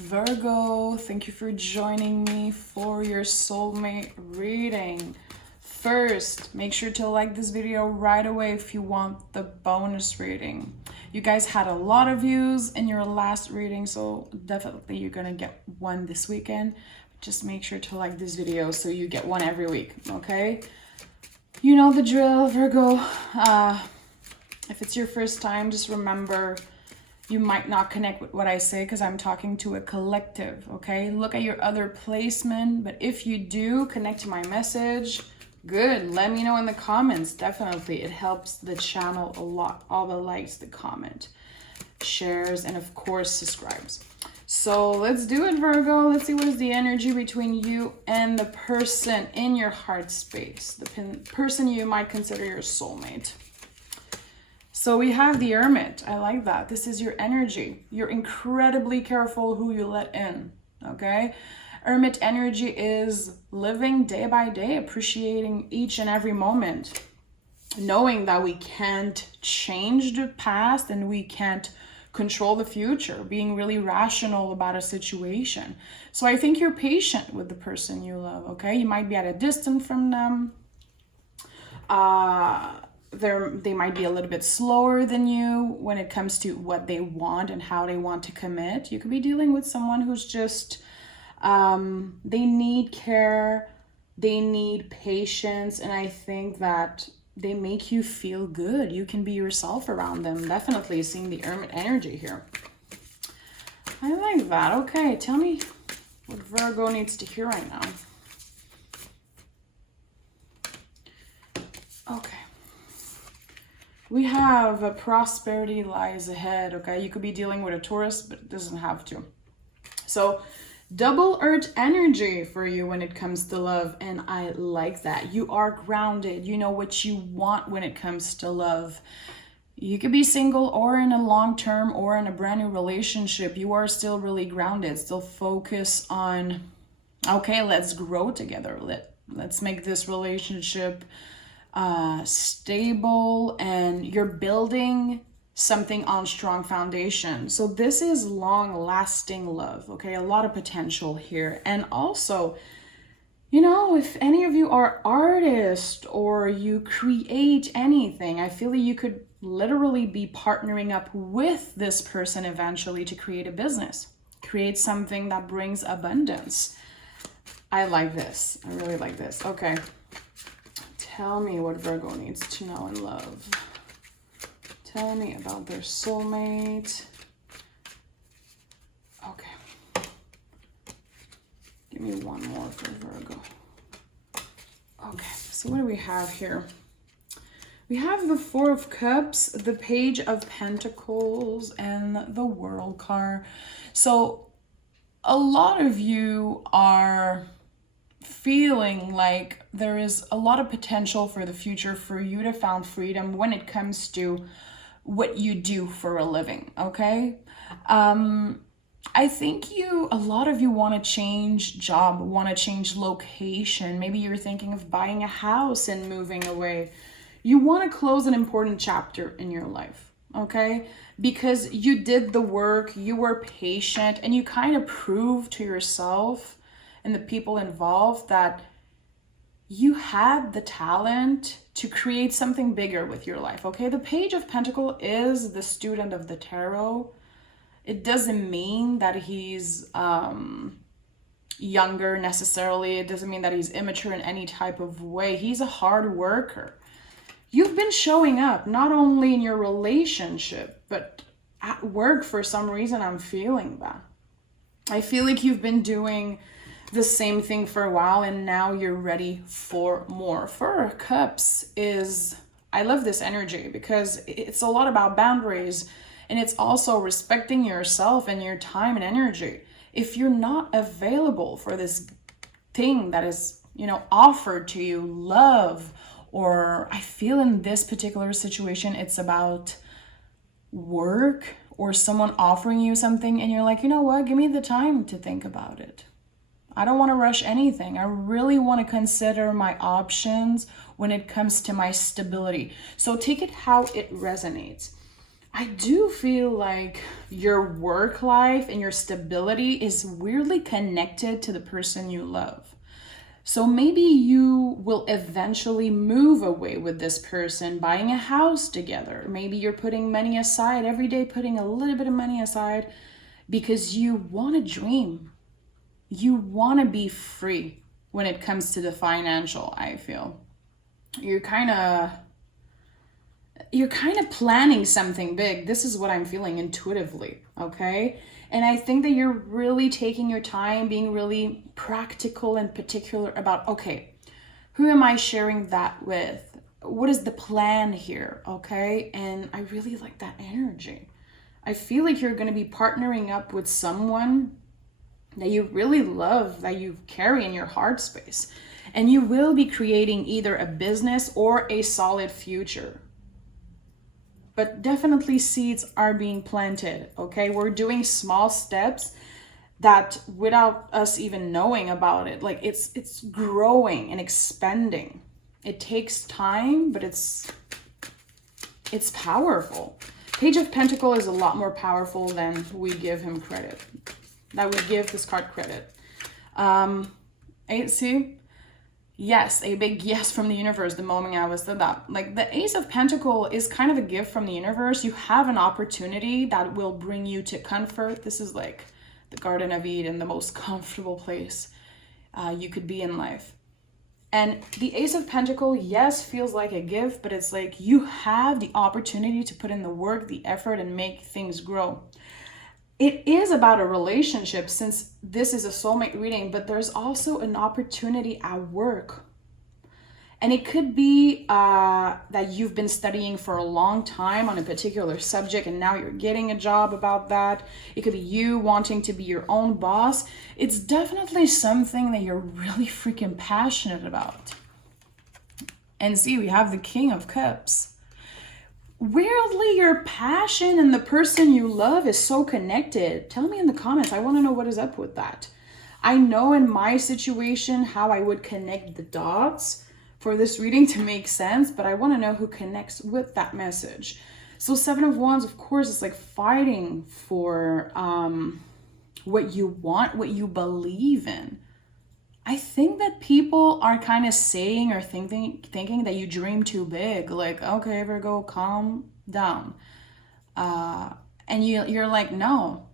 Virgo, thank you for joining me for your soulmate reading. First, make sure to like this video right away if you want the bonus reading. You guys had a lot of views in your last reading, so definitely you're gonna get one this weekend. Just make sure to like this video so you get one every week, okay? You know the drill, Virgo. If it's your first time, just remember you might not connect with what I say because I'm talking to a collective, okay? Look at your other placement, but if you do connect to my message, good. Let me know in the comments. Definitely, it helps the channel a lot. All the likes, the comment, shares, and of course, subscribes. So let's do it, Virgo. Let's see what is the energy between you and the person in your heart space, the person you might consider your soulmate. So we have the Hermit. I like that. This is your energy. You're incredibly careful who you let in, okay? Hermit energy is living day by day, appreciating each and every moment, knowing that we can't change the past and we can't control the future, being really rational about a situation. So I think you're patient with the person you love, okay? You might be at a distance from them. They might be a little bit slower than you when it comes to what they want and how they want to commit. You could be dealing with someone who's just, they need care, they need patience, and I think that they make you feel good. You can be yourself around them. Definitely seeing the Hermit energy here. I like that. Okay, tell me what Virgo needs to hear right now. Okay. We have a prosperity lies ahead, okay? You could be dealing with a Taurus, but it doesn't have to. So double earth energy for you when it comes to love, and I like that. You are grounded. You know what you want when it comes to love. You could be single or in a long-term or in a brand new relationship. You are still really grounded, still focus on, okay, let's grow together. Let's make this relationship stable, and you're building something on strong foundation. So this is long-lasting love, okay? A lot of potential here. And also, you know, if any of you are artists or you create anything, I feel like you could literally be partnering up with this person eventually to create a business, create something that brings abundance. I like this. I really like this. Okay. Tell me what Virgo needs to know in love. Tell me about their soulmate. Okay. Give me one more for Virgo. Okay, so what do we have here? We have the Four of Cups, the Page of Pentacles, and the World card. So a lot of you are feeling like there is a lot of potential for the future for you to find freedom when it comes to what you do for a living, okay? I think a lot of you want to change job, want to change location. Maybe you're thinking of buying a house and moving away. You want to close an important chapter in your life, okay? Because you did the work, you were patient, and you kind of proved to yourself and the people involved that you had the talent to create something bigger with your life, okay? The Page of Pentacles is the student of the tarot. It doesn't mean that he's younger necessarily. It doesn't mean that he's immature in any type of way. He's a hard worker. You've been showing up not only in your relationship, but at work. For some reason, I'm feeling that. I feel like you've been doing the same thing for a while and now you're ready for more. Four of Cups is, I love this energy because it's a lot about boundaries, and it's also respecting yourself and your time and energy. If you're not available for this thing that is, you know, offered to you, love, or I feel in this particular situation, it's about work or someone offering you something and you're like, you know what, give me the time to think about it. I don't want to rush anything. I really want to consider my options when it comes to my stability. So take it how it resonates. I do feel like your work life and your stability is weirdly connected to the person you love. So maybe you will eventually move away with this person, buying a house together. Maybe you're putting money aside every day, putting a little bit of money aside because you want to dream. You want to be free when it comes to the financial, I feel. You're kind of planning something big. This is what I'm feeling intuitively, okay? And I think that you're really taking your time, being really practical and particular about, okay, who am I sharing that with? What is the plan here, okay? And I really like that energy. I feel like you're going to be partnering up with someone that you really love, that you carry in your heart space. And you will be creating either a business or a solid future. But definitely seeds are being planted, okay? We're doing small steps that without us even knowing about it, like it's growing and expanding. It takes time, but it's powerful. Page of Pentacles is a lot more powerful than we give him credit. That we give this card credit. See? Yes, a big yes from the universe the moment I was said that. Like the Ace of Pentacles is kind of a gift from the universe. You have an opportunity that will bring you to comfort. This is like the Garden of Eden, the most comfortable place you could be in life. And the Ace of Pentacles, yes, feels like a gift, but it's like you have the opportunity to put in the work, the effort, and make things grow. It is about a relationship since this is a soulmate reading, but there's also an opportunity at work. And it could be that you've been studying for a long time on a particular subject and now you're getting a job about that. It could be you wanting to be your own boss. It's definitely something that you're really freaking passionate about. And see, we have the King of Cups. Weirdly, your passion and the person you love is so connected. Tell me in the comments. I want to know what is up with that. I know in my situation how I would connect the dots for this reading to make sense, but I want to know who connects with that message. So Seven of Wands, of course, is like fighting for what you want, what you believe in. I think that people are kind of saying or thinking that you dream too big. Like, okay, Virgo, calm down. And you're like, no,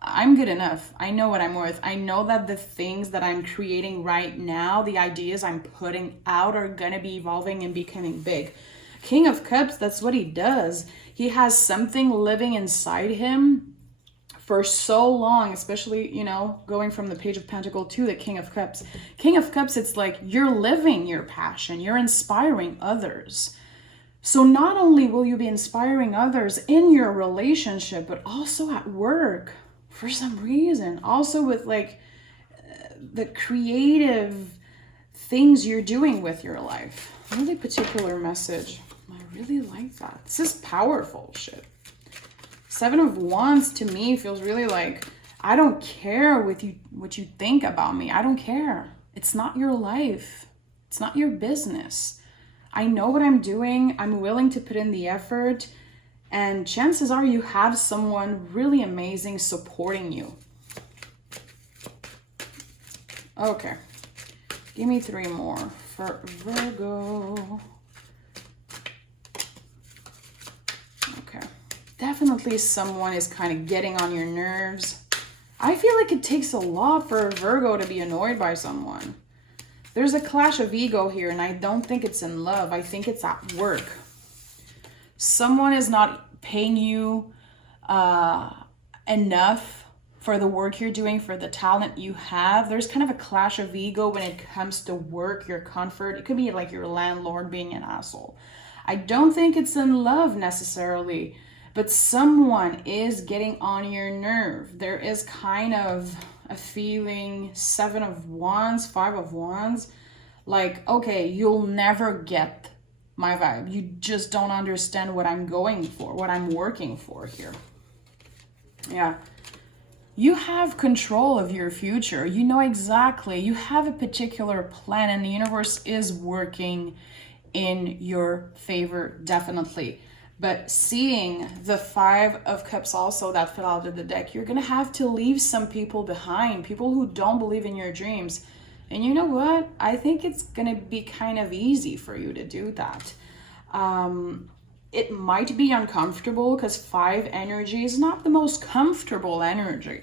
I'm good enough. I know what I'm worth. I know that the things that I'm creating right now, the ideas I'm putting out are going to be evolving and becoming big. King of Cups, that's what he does. He has something living inside him for so long, especially, you know, going from the Page of Pentacles to the King of Cups. King of Cups, it's like you're living your passion. You're inspiring others. So not only will you be inspiring others in your relationship, but also at work for some reason. Also with like the creative things you're doing with your life. Really particular message. I really like that. This is powerful shit. Seven of Wands to me feels really like, I don't care what you think about me. I don't care. It's not your life. It's not your business. I know what I'm doing. I'm willing to put in the effort. And chances are you have someone really amazing supporting you. Okay. Give me 3 more for Virgo. Okay. Definitely someone is kind of getting on your nerves. I feel like it takes a lot for a Virgo to be annoyed by someone. There's a clash of ego here, and I don't think it's in love. I think it's at work. Someone is not paying you enough for the work you're doing, for the talent you have. There's kind of a clash of ego when it comes to work, your comfort. It could be like your landlord being an asshole. I don't think it's in love necessarily, but someone is getting on your nerve. There is kind of a feeling, 7 of Wands, 5 of Wands, like, okay, you'll never get my vibe. You just don't understand what I'm going for, what I'm working for here. Yeah. You have control of your future. You know exactly. You have a particular plan, and the universe is working in your favor, definitely. But seeing the Five of Cups also that fell out of the deck, you're going to have to leave some people behind, people who don't believe in your dreams. And you know what? I think it's going to be kind of easy for you to do that. It might be uncomfortable because 5 energy is not the most comfortable energy.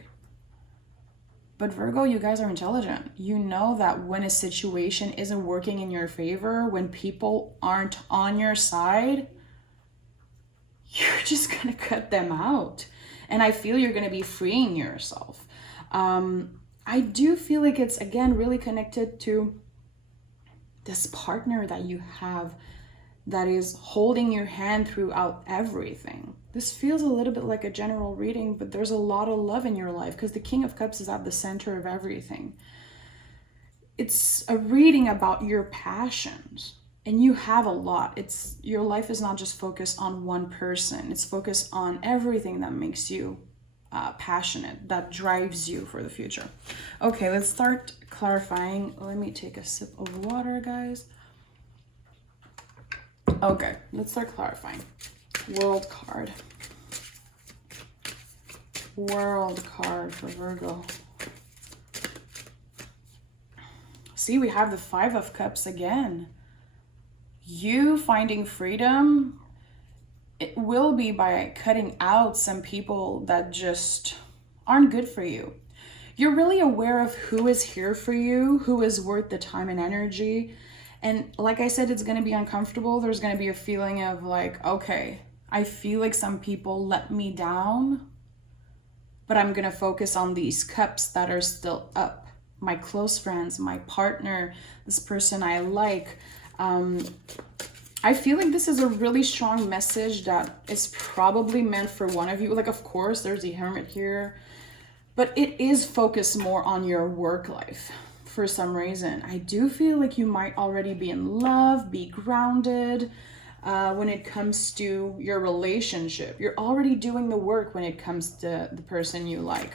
But Virgo, you guys are intelligent. You know that when a situation isn't working in your favor, when people aren't on your side, you're just going to cut them out. And I feel you're going to be freeing yourself. I do feel like it's, again, really connected to this partner that you have that is holding your hand throughout everything. This feels a little bit like a general reading, but there's a lot of love in your life because the King of Cups is at the center of everything. It's a reading about your passions, and you have a lot. Your life is not just focused on one person. It's focused on everything that makes you passionate, that drives you for the future. Okay, let's start clarifying. Let me take a sip of water, guys. Okay, let's start clarifying. World card. World card for Virgo. See, we have the Five of Cups again. You finding freedom, it will be by cutting out some people that just aren't good for you. You're really aware of who is here for you, who is worth the time and energy. And like I said, it's going to be uncomfortable. There's going to be a feeling of like, okay, I feel like some people let me down, but I'm going to focus on these cups that are still up. My close friends, my partner, this person I like. I feel like this is a really strong message that is probably meant for one of you. Like, of course, there's the Hermit here, but it is focused more on your work life. For some reason, I do feel like you might already be in love, be grounded when it comes to your relationship. You're already doing the work when it comes to the person you like.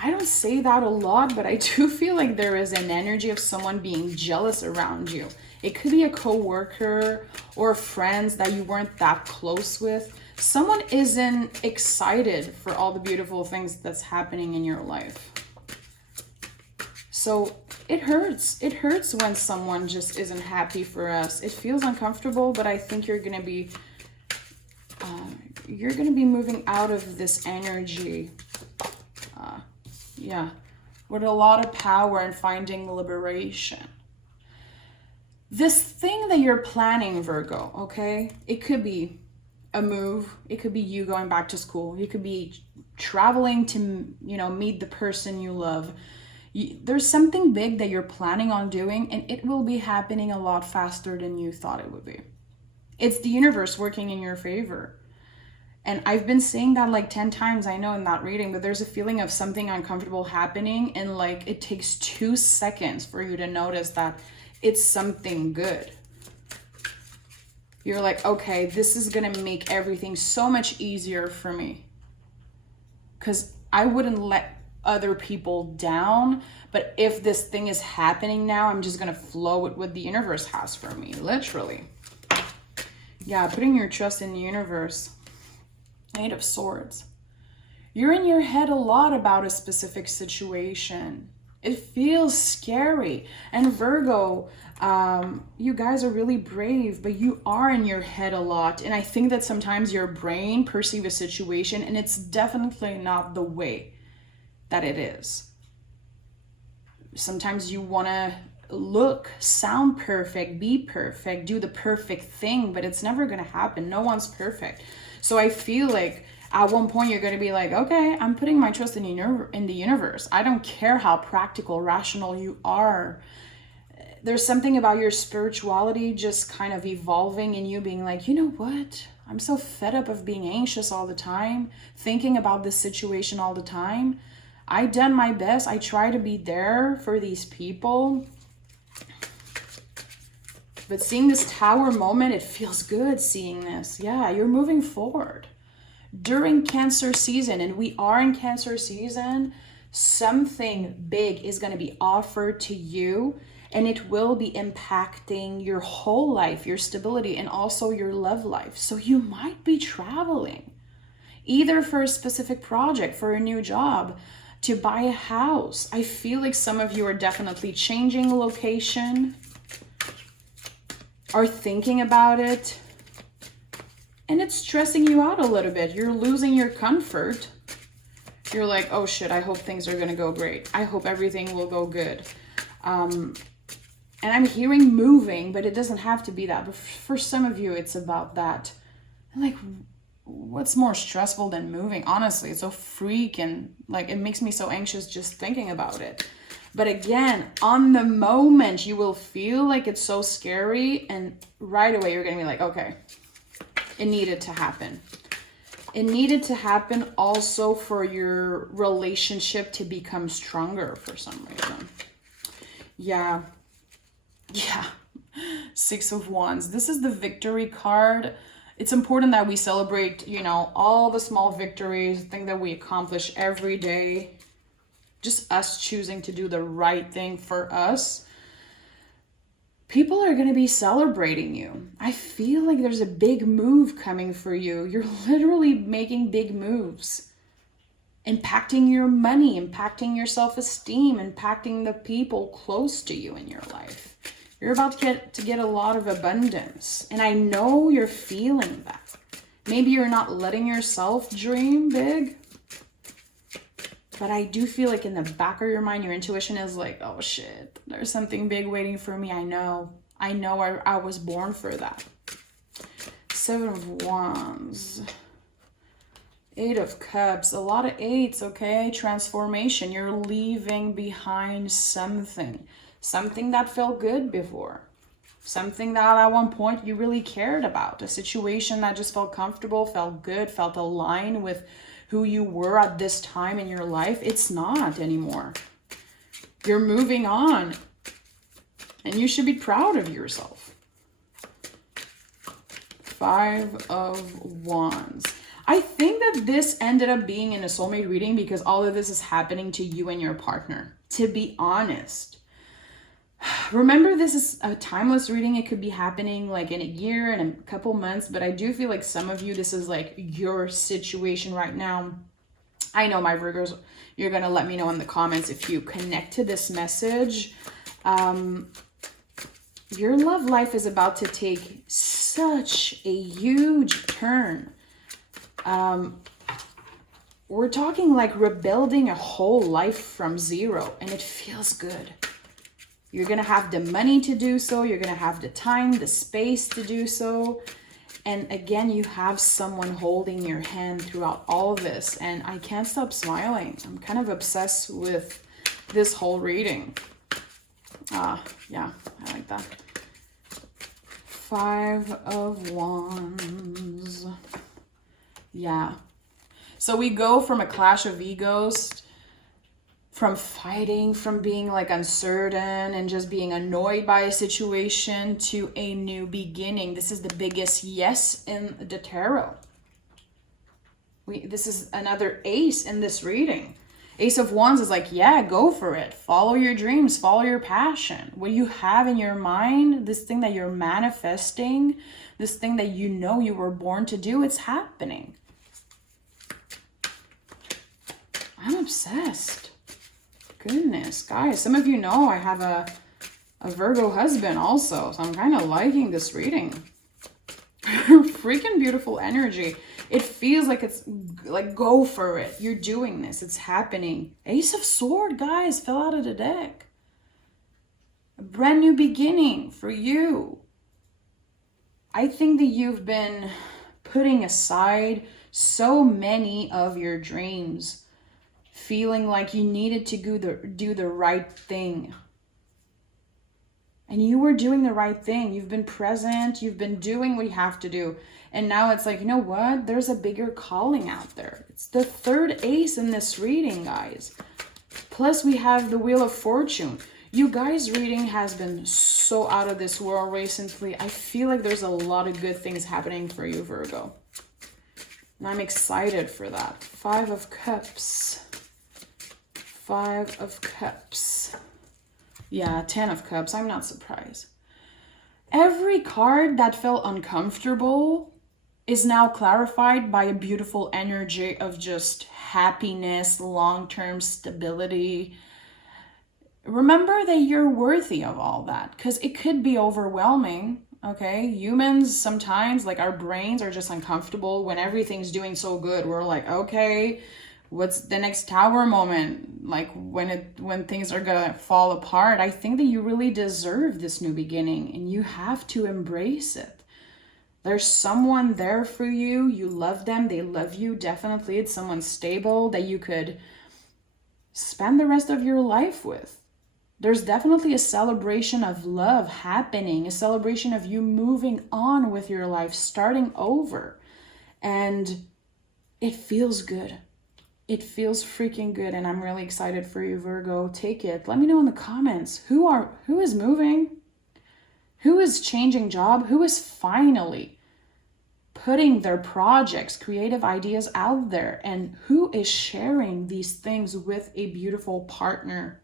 I don't say that a lot, but I do feel like there is an energy of someone being jealous around you. It could be a coworker or friends that you weren't that close with. Someone isn't excited for all the beautiful things that's happening in your life. So it hurts. It hurts when someone just isn't happy for us. It feels uncomfortable, but I think you're gonna be moving out of this energy. With a lot of power and finding liberation. This thing that you're planning, Virgo, okay? It could be a move. It could be you going back to school. You could be traveling to, meet the person you love. There's something big that you're planning on doing, and it will be happening a lot faster than you thought it would be. It's the universe working in your favor. And I've been saying that like 10 times, I know, in that reading, but there's a feeling of something uncomfortable happening, and like it takes 2 seconds for you to notice that it's something good. You're like, okay, this is gonna make everything so much easier for me. Because I wouldn't let other people down, but if this thing is happening now, I'm just gonna flow with what the universe has for me, literally. Yeah, putting your trust in the universe. 8 of Swords. You're in your head a lot about a specific situation. It feels scary. And Virgo, you guys are really brave, but you are in your head a lot. And I think that sometimes your brain perceives a situation, and it's definitely not the way that it is. Sometimes you want to look, sound perfect, be perfect, do the perfect thing, but it's never going to happen. No one's perfect. So I feel like at one point you're going to be like, okay, I'm putting my trust in the universe. I don't care how practical, rational you are. There's something about your spirituality just kind of evolving and you being like, you know what? I'm so fed up of being anxious all the time, thinking about this situation all the time. I've done my best. I try to be there for these people. But seeing this Tower moment, it feels good seeing this. Yeah, you're moving forward. During Cancer season, and we are in Cancer season, something big is going to be offered to you. And it will be impacting your whole life, your stability, and also your love life. So you might be traveling, either for a specific project, for a new job, to buy a house. I feel like some of you are definitely changing location, are thinking about it, and it's stressing you out a little bit. You're losing your comfort. You're like, oh shit, I hope things are gonna go great. I hope everything will go good. And I'm hearing moving, but it doesn't have to be that. But for some of you, it's about that. And like, what's more stressful than moving? Honestly, it's so freaking, like, it makes me so anxious just thinking about it. But again, on the moment, you will feel like it's so scary. And right away, you're going to be like, okay, it needed to happen. It needed to happen also for your relationship to become stronger for some reason. Yeah. 6 of Wands. This is the victory card. It's important that we celebrate, you know, all the small victories, things that we accomplish every day. Just us choosing to do the right thing for us. People are going to be celebrating you. I feel like there's a big move coming for you. You're literally making big moves. Impacting your money, impacting your self-esteem, impacting the people close to you in your life. You're about to get a lot of abundance. And I know you're feeling that. Maybe you're not letting yourself dream big. But I do feel like in the back of your mind, your intuition is like, oh shit, there's something big waiting for me. I know I was born for that. 7 of Wands. 8 of Cups. A lot of 8s, okay? Transformation. You're leaving behind something. Something that felt good before. Something that at one point you really cared about. A situation that just felt comfortable, felt good, felt aligned with who you were at this time in your life. It's not anymore. You're moving on. And you should be proud of yourself. 5 of Wands. I think that this ended up being in a soulmate reading because all of this is happening to you and your partner. To be honest. Remember, this is a timeless reading. It could be happening like in a year and a couple months, but I do feel like some of you, this is like your situation right now. I know my Virgos, you're going to let me know in the comments if you connect to this message. Your love life is about to take such a huge turn. We're talking like rebuilding a whole life from zero, and it feels good. You're going to have the money to do so. You're going to have the time, the space to do so. And again, you have someone holding your hand throughout all of this. And I can't stop smiling. I'm kind of obsessed with this whole reading. Yeah, I like that. 5 of Wands. Yeah. So we go from a clash of egos, from fighting, from being like uncertain and just being annoyed by a situation, to a new beginning. This is the biggest yes in the tarot. This is another ace in this reading. Ace of Wands is like, yeah, go for it. Follow your dreams, follow your passion. What you have in your mind, this thing that you're manifesting, this thing that you know you were born to do, it's happening. I'm obsessed. Goodness, guys, some of you know I have a Virgo husband also, so I'm kind of liking this reading. Freaking beautiful energy. It feels like it's like, go for it. You're doing this. It's happening. Ace of Swords, guys, fell out of the deck. A brand new beginning for you. I think that you've been putting aside so many of your dreams, feeling like you needed to do the right thing. And you were doing the right thing. You've been present. You've been doing what you have to do. And now it's like, you know what? There's a bigger calling out there. It's the third ace in this reading, guys. Plus we have the Wheel of Fortune. You guys' reading has been so out of this world recently. I feel like there's a lot of good things happening for you, Virgo. And I'm excited for that. 5 of Cups. 5 of Cups. Yeah, 10 of Cups. I'm not surprised. Every card that felt uncomfortable is now clarified by a beautiful energy of just happiness, long-term stability. Remember that you're worthy of all that, because it could be overwhelming. Okay, humans sometimes, like, our brains are just uncomfortable when everything's doing so good. We're like, okay, what's the next tower moment, like when things are gonna fall apart? I think that you really deserve this new beginning, and you have to embrace it. There's someone there for you. You love them, they love you. Definitely it's someone stable that you could spend the rest of your life with. There's definitely a celebration of love happening, a celebration of you moving on with your life, starting over. And it feels good. It feels freaking good, and I'm really excited for you, Virgo. Take it. Let me know in the comments who is moving, who is changing job, who is finally putting their projects, creative ideas out there, and who is sharing these things with a beautiful partner.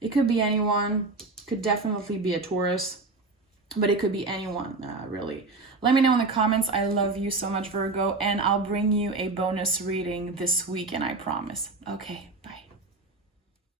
It could be anyone, could definitely be a Taurus, but it could be anyone, really. Let me know in the comments. I love you so much, Virgo, and I'll bring you a bonus reading this weekend, I promise. Okay, bye.